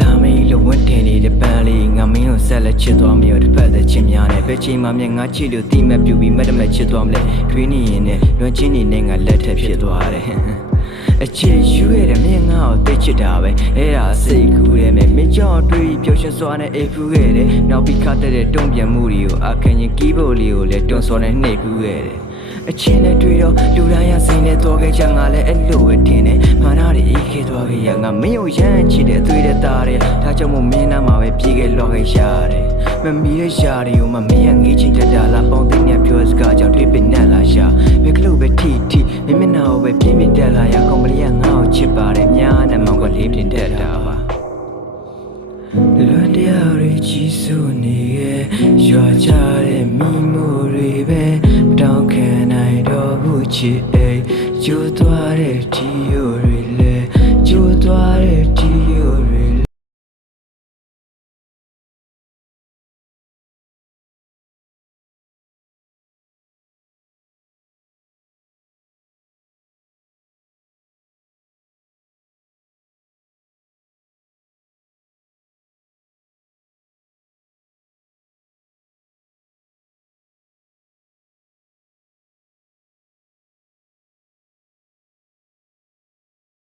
လာမေးလို့ဝင့်ထင်နေတဲ့ပန်းလေးငါမင်းကိုဆက်လက်ချစ်သွားမြော်တစ်ဖက်သက်ချင်းများနဲ့ပဲချိန်မှမြငါချစ်လို့တိမက်ပြူပြီးမတ်တမက်ချစ်သွားမလဲတွေးနေရင်နဲ့လွန်ချင်းနေနဲ့ငါလက်ထက်ဖြစ်သွားတယ်အချစ်ယူရတဲ့မြငါ့ကိုသိချစ်တာပဲအဲ့ဒါစိတ်ကူးတယ်မဲ့မင်းကြောင့်တွေးပျော်ရွှင်စွာနဲ့အိပ်ဖူးခဲ့တယ်နောက်ပြီးခါတဲ့တုံ့ပြန်မှုတွေကိုအခန့်ရင်ကီးဘုတ်လေးကိုလည်းတွန်းစော်နဲ့နှိပ်ဖူးခဲ့တယ်အချင်းနဲ့တွေ့တော့လူတိုင်းရစိန်နဲ့တော်ခဲ့ချင်ငါလည်းအဲ့လိုပဲထင်တယ်မာနာတွေအေးခဲသွားခဲ့ရငါမင်းကိုရမ်းချစ်တယ်အသွေးတဲ့သားတယ်ဒါကြောင့်မို့မင်းနာမှာပဲပြေးခဲ့လောခဲ့ရတယ်မမီးရဲ့ရှာတွေကိုမမင်းရငေးချင်တတ်တာလားပေါင်းသိနဲ့ပြောစကားကြောင့်တွေးပင်နဲ့လာရှာဘယ်ကလို့ပဲထိမင်းမနာကိုပဲပြင်းပြတက်လာရကောင်မလေးကငါ့ကိုချစ်ပါတယ်များနဲ့မောင်ကလေးပြင်တက်တာပါလွန်တရားတွေကြီးစိုးနေရဲ့ရွာချတဲ့မိမို့တွေပဲတောင်းခံနိုင်တော့ဘူးချစ်အိမ်ကျိုးသွားတဲ့ဒီကို